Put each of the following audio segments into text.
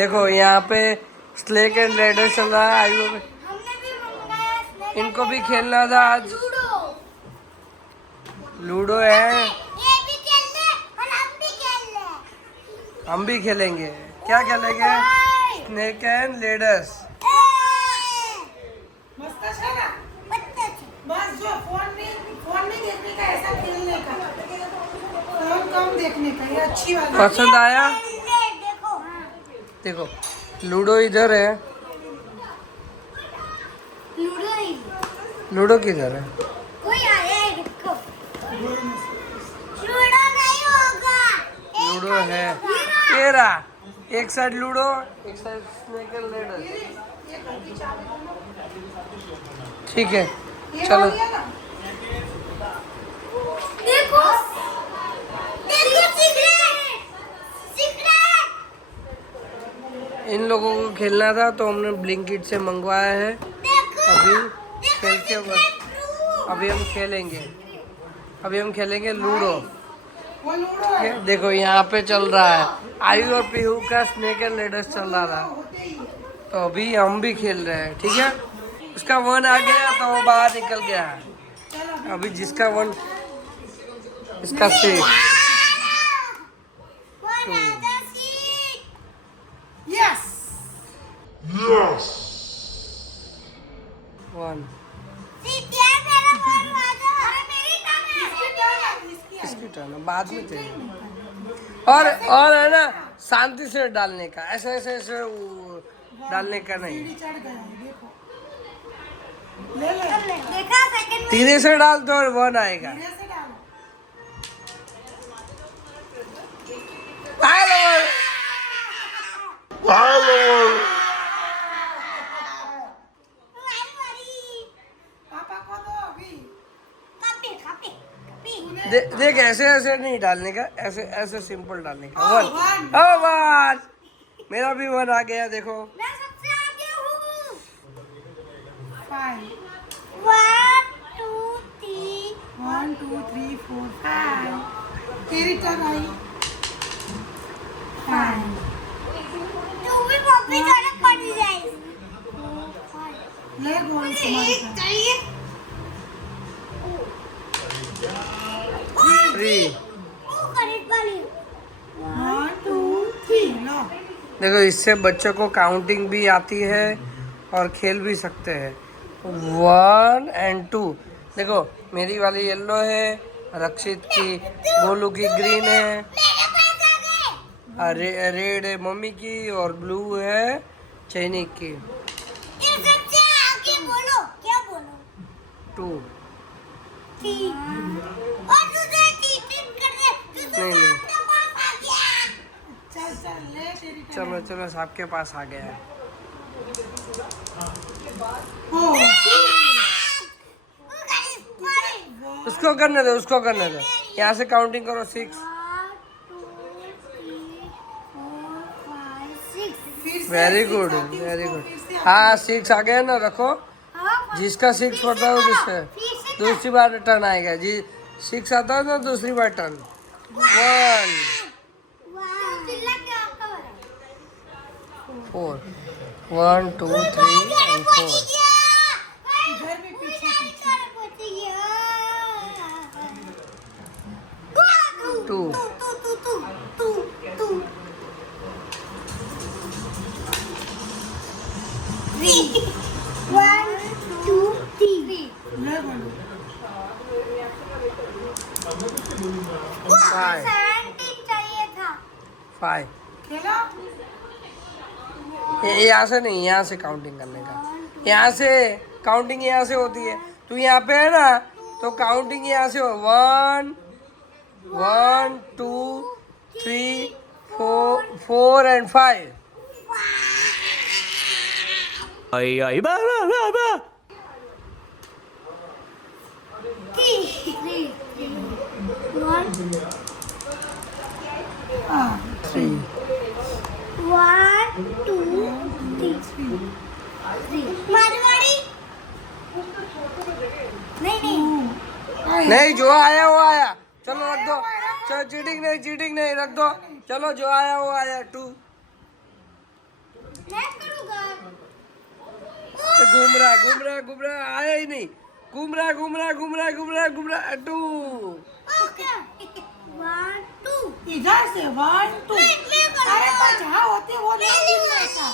देखो यहाँ पे स्नेक एंड लैडर चल रहा है। आयु में इनको भी खेलना था आज। लूडो है, हम भी खेलेंगे। क्या खेलेंगे? Snake and ladders. मस्त है ना? बस जो फोन नहीं देखने का, ऐसा खेलने का, फोन कम देखने का, ये अच्छी वाली। पसंद आया? देखो लूडो इधर है। लूडो किधर है? कोई आया है, देखो। लूडो नहीं होगा। लूडो है, ये रहा। एक साइड लूडो, एक साइड स्नेक एंड लेडर। ठीक है चलो। देखो इन लोगों को खेलना था तो हमने ब्लिंकिट से मंगवाया है। अभी खेल के अभी हम खेलेंगे लूडो। ये देखो यहाँ पे चल रहा है आयु और पीहू का स्नेक एंड लेडर्स चल रहा था, तो अभी हम भी खेल रहे हैं। ठीक है, उसका वन आ गया तो वो बाहर निकल गया है। अभी जिसका वन, इसका सिक्स, वन। इसकी टर्न है, बाद में तेरी। और है ना, शांति से डालने का, ऐसे ऐसे ऐसे डालने का नहीं। धीरे से डाल तो वन आएगा। देख ऐसे ऐसे नहीं डालने का, ऐसे ऐसे सिंपल डालने का। वन। मेरा भी वन आ गया। देखो मैं सबसे आगे हूँ। 5 1 2 3 4 5 तेरी टर्न आई। 5 तू भी मम्मी जाने पड़ जाए। ले गोल चाहिए। 3। 1 2 3 लो। देखो इससे बच्चों को काउंटिंग भी आती है और खेल भी सकते हैं। 1 और 2। देखो मेरी वाली येलो है, रक्षित की, गोलू की ग्रीन है, रेड है मम्मी की, और ब्लू है चैनिक की। आगे बोलो, क्या बोलो? 2। और तुझे चीटिंग कर दे, नहीं आपके पास आ गया। चल ले तेरी टर्न। चलो सबके पास आ गया है। उसको करने दो। यहाँ से काउंटिंग करो। 6। Very good. हाँ 6 आ गया ना, रखो। जिसका 6 पड़ता है वो दूसरी बार टर्न आएगा। जी 6 आता है ना, दूसरी बार टर्न। 1 4 1 2 3 और 4। 2 1 2 3 5 चाहिए था। 5। खेलो। यहाँ से नहीं, यहाँ से काउंटिंग करने का। यहाँ से काउंटिंग यहाँ से होती है। तू यहाँ पे है ना, तो काउंटिंग यहाँ से हो। 1 2 3 4 और 5। Ay, ba. 3 1 2 3 मारवाड़ी नहीं, जो आया वो आया। चलो रख दो। चलो चीटिंग नहीं, रख दो। चलो जो आया वो आया। 2 मैं करूँगा। घूम रहा आया ही नहीं। घूम रहा 2 ओके 1 2 इधर से 1 2 अरे तो जहाँ होते वो नहीं गिरने का।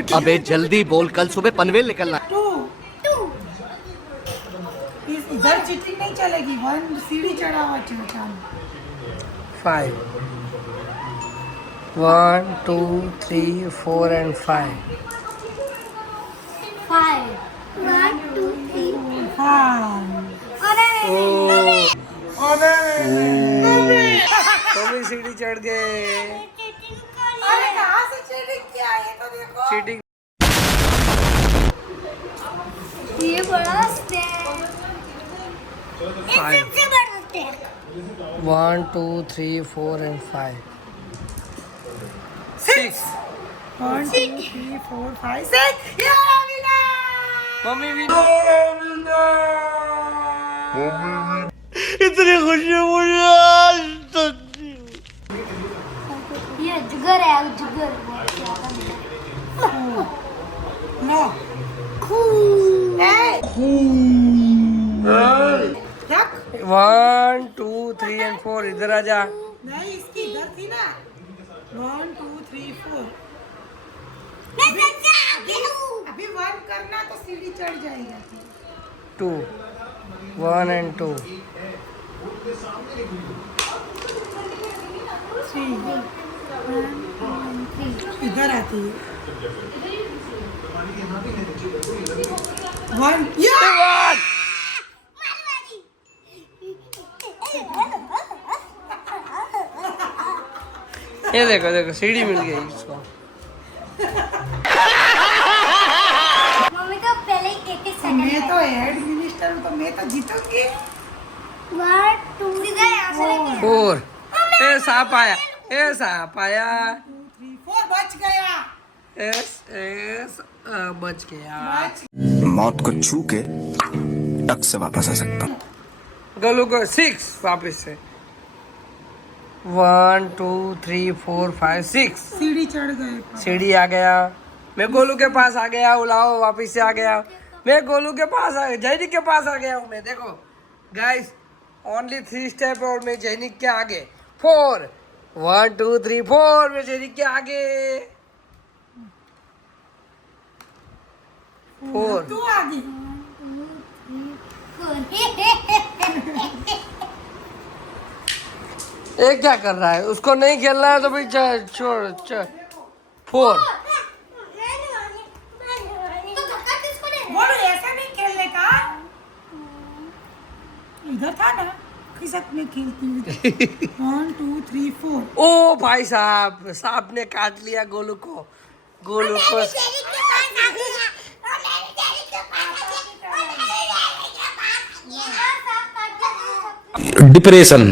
1 अबे जल्दी बोल, कल सुबह पनवेल निकलना है। 2 2 इधर चीटिंग नहीं चलेगी। 1 सीढ़ी चढ़ा हुआ चढ़ा 5 1 2 3 4 and 5 5 1 2 3 हाँ अरे मम्मी सीढ़ी चढ़ गए। अरे कहाँ से चीटिंग किया ये तो देखो। चीटिंग। ये बड़ा स्टेप सबसे बड़ा स्टेप 1 2 3 4 and 5 6 1 2 3 4 5 6 ये मिला। मम्मी भी इतनी खुशी मुझे आज तक। ये जुगर है जुगर बहुत ज्यादा मिला। नो रख 1 2 3 and 4 इधर आ जा। नहीं इसकी इधर थी ना। 1 2 3 4 मैं सबसे आगे हूँ। अभी 1 करना तो सीढ़ी चढ़ जाएगा। 2 1 and 2 3 इधर आती है 1 ये ये देखो सीढ़ी मिल गई इसको। मम्मी तो पहले ही एक सेकंड मैं तो हेड मिनिस्टर हूँ तो मैं तो जीतूंगी। 1 2 इधर यहाँ से लेके 4 ए सांप आया 2 3 4 बच गया। बच गया। बच मौत को छू के टक से वापस आ सकता हूँ। गोलू को 6 वापस से 1 2 3 4 5 6 सीढ़ी चढ़ गए। सीढ़ी आ गया। मैं गोलू के पास आ गया। उलाओ वापस से आ गया। मैं गोलू के पास आ जैनिक के पास आ गया हूँ मैं। देखो गाइस ओनली 3 स्टेप और मैं जैनिक के आगे 4 1 2 3 4 मैं जैनिक के आगे 4 तू आगे 1 2 3 ये क्या कर रहा है? उसको नहीं खेलना है तो भाई छोड़ 4 तो धक्का किसको दे? बोलो ऐसा नहीं खेलने का। इधर था ना खिसक में खेलती हूँ। 1 2 3 4 ओ भाई साहब सांप ने काट लिया गोलू को। गोलू को तेरी के पास आ गया और मेरी तेरी के पास आ गया और मेरी तेरी के पास आ गया। सब काट दिया। डिप्रेशन।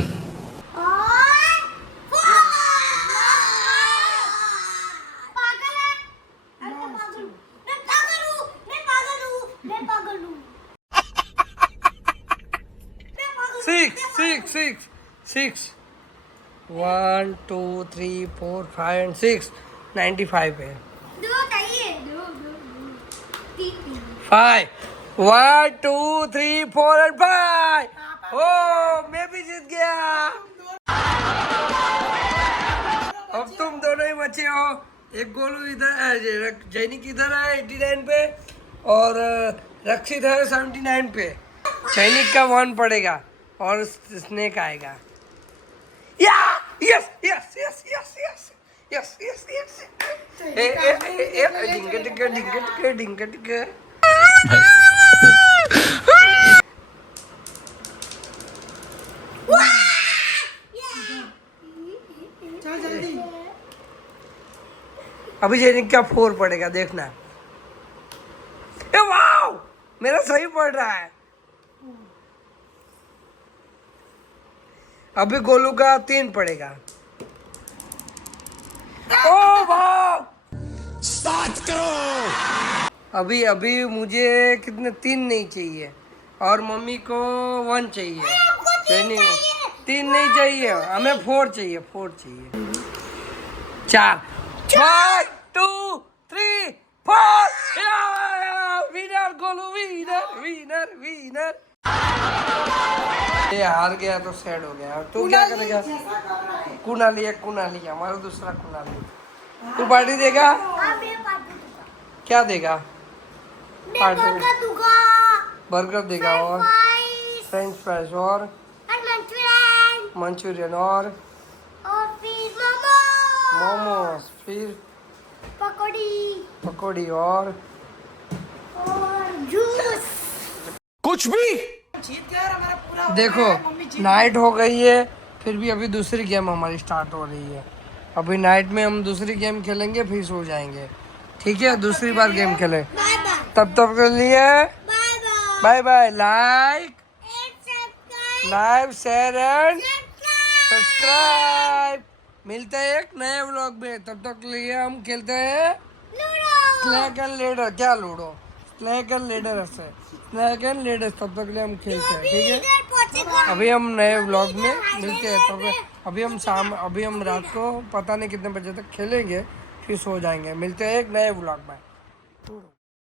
six 1 2 3 4 5 and 6 95 है। दो चाहिए दो 5 1 2 3 4 and 5 ओ मैं भी जीत गया। अब तुम दोनों ही बचे हो। एक गोलू इधर जैनिक इधर है 89 पे और रक्षित है 79 पे। जैनिक का 1 पड़ेगा और स्नेक आएगा। या yes yes yes yes yes yes yes yes ding ding ding ding ding. चल जल्दी। अभी जैनिक का 4 पड़ेगा देखना। ए वाओ मेरा सही पड़ रहा है। अभी गोलू का 3 पड़ेगा। ओ वाह स्टार्ट करो। अभी अभी मुझे कितने 3 नहीं चाहिए और मम्मी को 1 चाहिए। 3 नहीं चाहिए, हमें 4 चाहिए, 4 चाहिए। 4 1 2 3 4 winner Golu, winner winner winner. ये हार गया तो सैड हो गया। तू क्या करेगा? जैसा कर रहा है कुनाली हमारा दूसरा कुनाली। तू पार्टी देगा? हाँ, मैं पार्टी दूंगा। क्या देगा? मैं पार्टी बर्गर दूंगा। बर्गर देगा और फ्राइज फ्रेंच फ्राइज और मंचूरियन मंचूरियन और फिर मोमोज, फिर पकौड़ी और जूस। कुछ भी जीत गया और हमारा पूरा हो देखो गया है, मम्मी जीत नाइट हो गई है, फिर भी अभी दूसरी गेम हमारी स्टार्ट हो रही है। अभी नाइट में हम दूसरी गेम खेलेंगे, फिर सो जाएंगे। ठीक है, दूसरी बार गेम खेले। बाय बाय तब तक के लिए bye bye. Bye bye. Like subscribe share and subscribe. मिलते हैं एक नए व्लॉग में, तब तक के लिए हम खेलते हैं स्नैक एंड लेडर। क्या लूडो? स्नैक एंड लेडर से स्नैक एंड लेडर। तब तक के लिए हम खेलते हैं, ठीक है। अभी हम नए व्लॉग में मिलते हैं। तब अभी हम रात को पता नहीं कितने बजे तक खेलेंगे, फिर सो जाएंगे। मिलते हैं एक नए व्लॉग में।